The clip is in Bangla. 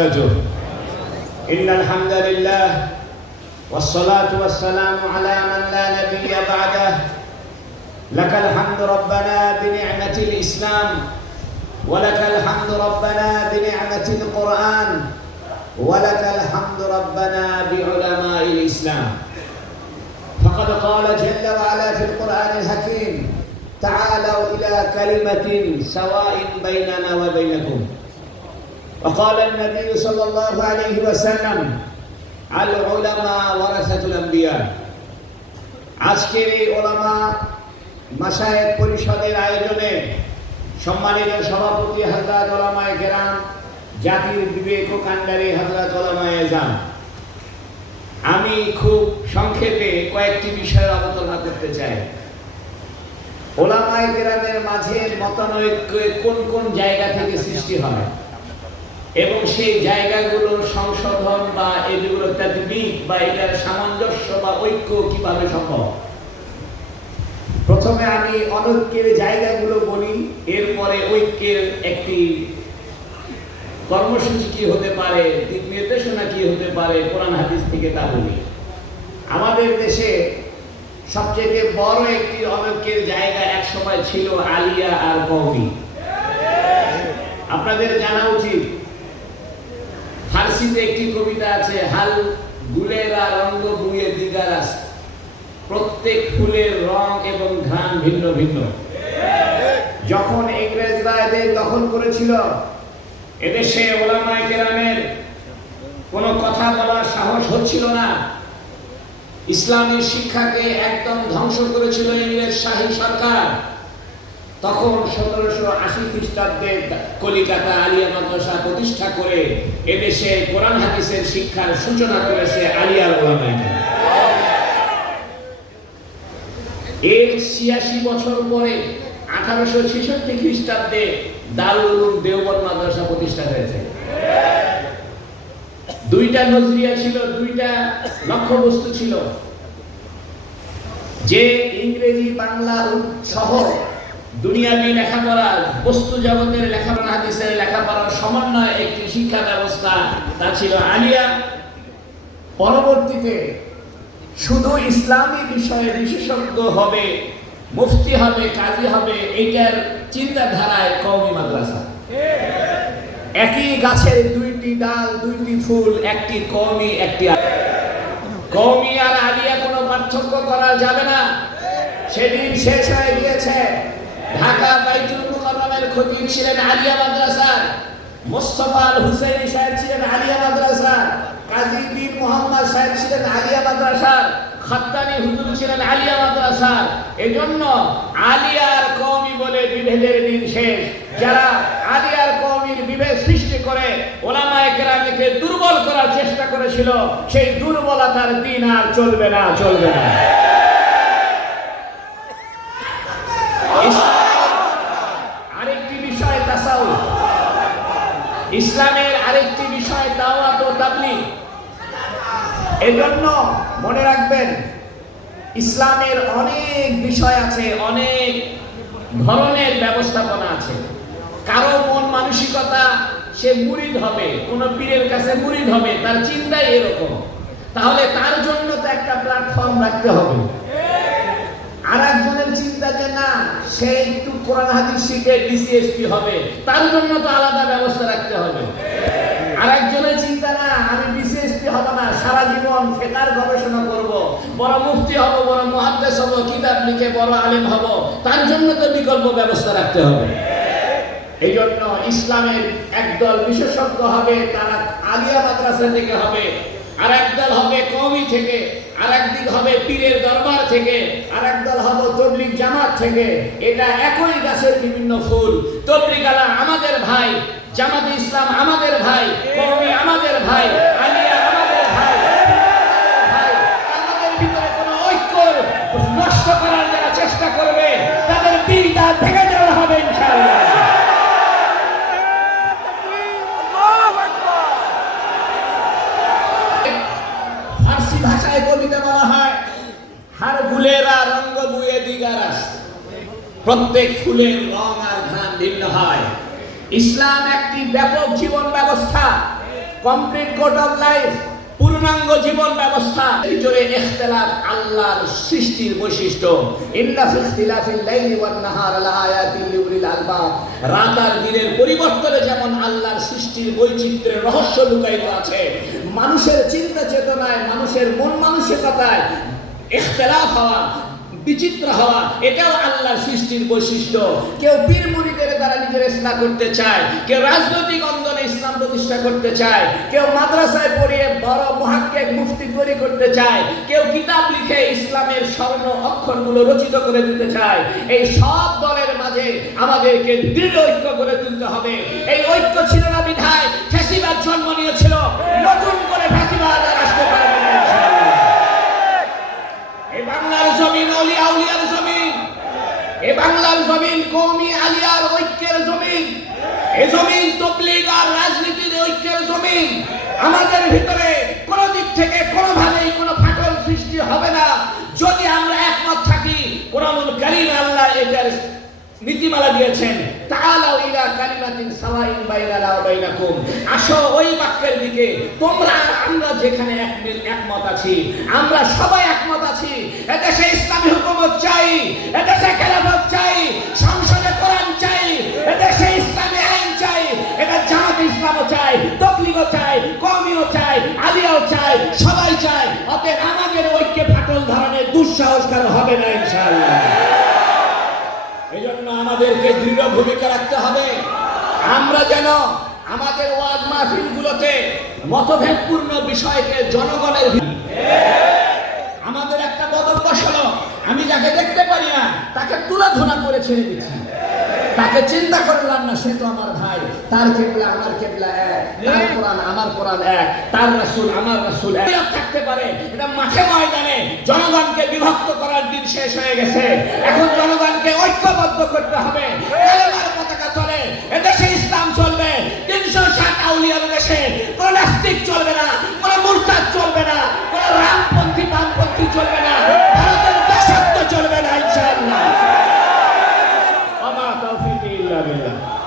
وبركاته إن الحمد لله والصلاة والسلام على من لا نبي بعده. لك الحمد ربنا بنعمة الإسلام ولك الحمد ربنا بنعمة القرآن ولك الحمد ربنا بعلماء الإسلام. فقد قال جل وعلا في القرآن الحكيم تعالوا إلى كلمة سواء بيننا وبينكم. وقال النبي صلى الله عليه وسلم العلماء ورثة الأنبياء আজকের এই ওলামা মাসায়েক পরিষদের আয়োজনে সম্মানিত সভাপতি হজরত ওলামায় কেরাম জাতির বিবেক ও কান্ডারি হজরত ওলামায় যান আমি খুব সংক্ষেপে কয়েকটি বিষয়ে অবতারণা করতে চাই ওলামায় কেরামের মাঝে মতানৈক্য কোন কোন জায়গা থেকে সৃষ্টি হয় এবং সেই জায়গাগুলো সংশোধন বা এগুলো তাদবিক বা এটার সামঞ্জস্য বা ঐক্য কীভাবে সম্ভব? প্রথমে আমি অনৈক্যের জায়গাগুলো বলি, এরপরে ঐক্যের একটি কর্মসূচি কি হতে পারে, দিক নির্দেশনা কি হতে পারে, কোরআন হাদিস থেকে তা বলি। আমাদের দেশে সবচেয়ে বড় একটি অনৈক্যের জায়গা এক সময় ছিল আলিয়া আর কৌমি আপনাদের জানা উচিত ফার্সিতে একটি কবিতা আছে, হাল গুলেরা রঙ্গ বুয়ে দিগারাস প্রত্যেক ফুলের রং এবং ঘ্রাণ ভিন্ন ভিন্ন। যখন ইংরেজরা এদের দখল করেছিল, এদেশে ওলামায় কেরামের কোনো কথা বলার সাহস হচ্ছিল না। ইসলামী শিক্ষাকে একদম ধ্বংস করেছিল ইংরেজ শাহী সরকার। তখন সতেরোশো আশি খ্রিস্টাব্দে কলিকাতা আলিয়া মাদ্রাসা প্রতিষ্ঠা করে এদেশে কোরআন হাদিসের শিক্ষার সূচনা করেছে আলিয়ার ওলামায় এর ছিয়াশি বছর পরে আঠারোশো ছেষট্টি খ্রিস্টাব্দে দারুল উলুম দেওবন্দ মাদ্রাসা প্রতিষ্ঠা হয়েছে। দুইটা নজরিয়া ছিল, দুইটা লক্ষ্যবস্তু ছিল। যে ইংরেজি, বাংলা সহ দুনিয়াবি লেখাপড়া, বস্তু জগতের লেখাপড়া, হাদিসের লেখাপড়ার সমন্বয় একটি শিক্ষা ব্যবস্থা, তা ছিল আলিয়া। পরবর্তীতে শুধু ইসলামী বিষয়ে বিশেষজ্ঞ হবে, মুফতি হবে, কাজী হবে এইটার চিন্তাধারায় কওমি মাদ্রাসা। একই গাছের দুইটি ডাল, দুইটি ফুল, একটি কওমি একটি কওমি আর আলিয়া কোনো পার্থক্য করা যাবে না। সেদিন শেষ হয়ে গিয়েছে। ঢাকা বাইতুল মুকাররমের খতিব ছিলেন আলিয়া মাদ্রাসার। মোস্তফা আল হুসেইন সাহেব ছিলেন আলিয়া মাদ্রাসার। কাজী বিন মোহাম্মদ সাহেব ছিলেন আলিয়া মাদ্রাসার। খাত্তানি হুজুর ছিলেন আলিয়া মাদ্রাসার। এজন্য আলিয়ার কওমি বলে বিভেদের দিন শেষ। যারা আলিয়ার কওমির বিভেদ সৃষ্টি করে, ওলামায়ে কেরামকে দুর্বল করার চেষ্টা করেছিল, সেই দুর্বলতার দিন আর চলবে না চলবে না আরেকটি বিষয় তাসাউফ ইসলামের আরেকটি বিষয় দাওয়াত ও তাবলীগ। এজন্য মনে রাখবেন, ইসলামের অনেক বিষয় আছে, অনেক ধরনের ব্যবস্থাপনা আছে। কারও মন মানসিকতা, সে মুরিদ হবে, কোন পীরের কাছে মুরিদ হবে, তার চিন্তাই এরকম। তাহলে তার জন্য তো একটা প্ল্যাটফর্ম রাখতে হবে। আর একজনের চিন্তা যে না, সে একটু কোরআন হাদিস শিখে ডিসিএসপি হবে, তার জন্য তো আলাদা ব্যবস্থা রাখতে হবে। আর একজনের চিন্তা না, আমি ডিসিএসপি হব না, সারা জীবন ফেকার গবেষণা করব, বড় মুফতি হব, বড় মহাদ্দেশ হব, কিতাব লিখে বড় আলেম হব, তার জন্য তো বিকল্প ব্যবস্থা রাখতে হবে। এই জন্য ইসলামের একদল বিশেষজ্ঞ হবে, তারা আলিয়া মাদ্রাসা থেকে হবে আর একদল হবে কওমি থেকে। আর একদিক হবে পীরের দরবার থেকে আর একদল হবে তবলিক জামাত থেকে। এটা একই গাছের বিভিন্ন ফুল। তবলিগ আলা আমাদের ভাই, জামাত ইসলাম আমাদের ভাই কৌমি আমাদের ভাই। প্রত্যেক ফুলের রং আর ঘ্রাণ ভিন্ন হয়। ইসলাম একটি ব্যাপক জীবন ব্যবস্থা কমপ্লিট কোড অফ লাইফ পূর্ণাঙ্গ জীবন ব্যবস্থা। ভিতরে ইখতিলাফ আল্লাহর সৃষ্টির বৈশিষ্ট্য। ইন্না ফি ইখতিলাফিল লাইলি ওয়ান নাহার লাআয়াতিন লিউলিল আলবাব। রাত আর দিনের পরিবর্তনে যেমন আল্লাহর সৃষ্টির বৈচিত্র্যের রহস্য লুকায়িত আছে, মানুষের চিন্তা চেতনায় মানুষের মন মানসিকতায় ইখতিলাফ হওয়া বিচিত্র হওয়া, এটাও আল্লাহর সৃষ্টির বৈশিষ্ট্য। কেউ পীর মুরিদের দ্বারা নিজের ইসলাম করতে চায়, কেউ রাজনৈতিক অঙ্গনে ইসলাম প্রতিষ্ঠা করতে চায়, কেউ মাদ্রাসায় পড়িয়ে বড় মহাক্কেক মুফতি তৈরি করতে চায়, কেউ কিতাব লিখে ইসলামের স্বর্ণ অক্ষরগুলো রচিত করে দিতে চায়। এই সব দলের মাঝে আমাদেরকে দৃঢ় ঐক্য করে তুলতে হবে। এই ঐক্য ছিল না বিধায় ফ্যাসিবাদ জন্ম নিয়েছিল নতুন করে ফ্যাসিবাদ আর আসতে পারবে না ইনশাআল্লাহ। এ বাংলার জমিন অলি আউলিয়ার জমিন এ বাংলার জমিন কৌমি আলিয়ার ঐক্যের জমিন। এ জমিন তবলিগ আর রাজনীতির ঐক্যের জমিন। আমাদের ভিতরে কোনো দিক থেকে কোনোভাবেই কোনো ফাটল সৃষ্টি হবে না। যদি আমরা একমত থাকি, কোরআনুল কারীম আল্লাহ এটার নীতিমালা দিয়েছেন, তাআলাউ ইলা কালিমাতিন সাওয়াইন বাইনানা ওয়া বাইনাকুম। আসো ওই বাক্যের দিকে। তোমরা আমরা যেখানে এক একমত আছি, আমরা সবাই একমত আছি। এদেশে ইসলামী হুকুমত চাই, এদেশে খেলাফত চাই, সংসদে তবলিগও চাই কওমিও চাই আলিয়াও চাই সবাই চাই অতএব আমাদের ঐক্যে ফাটল ধরনের দুঃসাহস কারও হবে না, ইনশাআল্লাহ। এই জন্য আমাদেরকে দৃঢ় ভূমিকা রাখতে হবে। আমরা যেন আমাদের ওয়াজ মাহফিলগুলোতে মতভেদপূর্ণ বিষয়কে জনগণের আমাদের একটা বদভ্যাস হলো। আমি যাকে দেখতে পারি না, তাকে তুলাধনা করে ছেড়ে দিচ্ছি। তাকে চিন্তা করলাম না সে তো আমার ভাই। তার কেবলা আমার কেবলা এক তার কোরআন আমার কোরআন এক তার রাসুল আমার রাসুল এক। থাকতে পারে এটা মাঠে ময়দানে জনগণকে বিভক্ত করার দিন শেষ হয়ে গেছে। এখন জনগণকে ঐক্যবদ্ধ করতে হবে। Bismillah.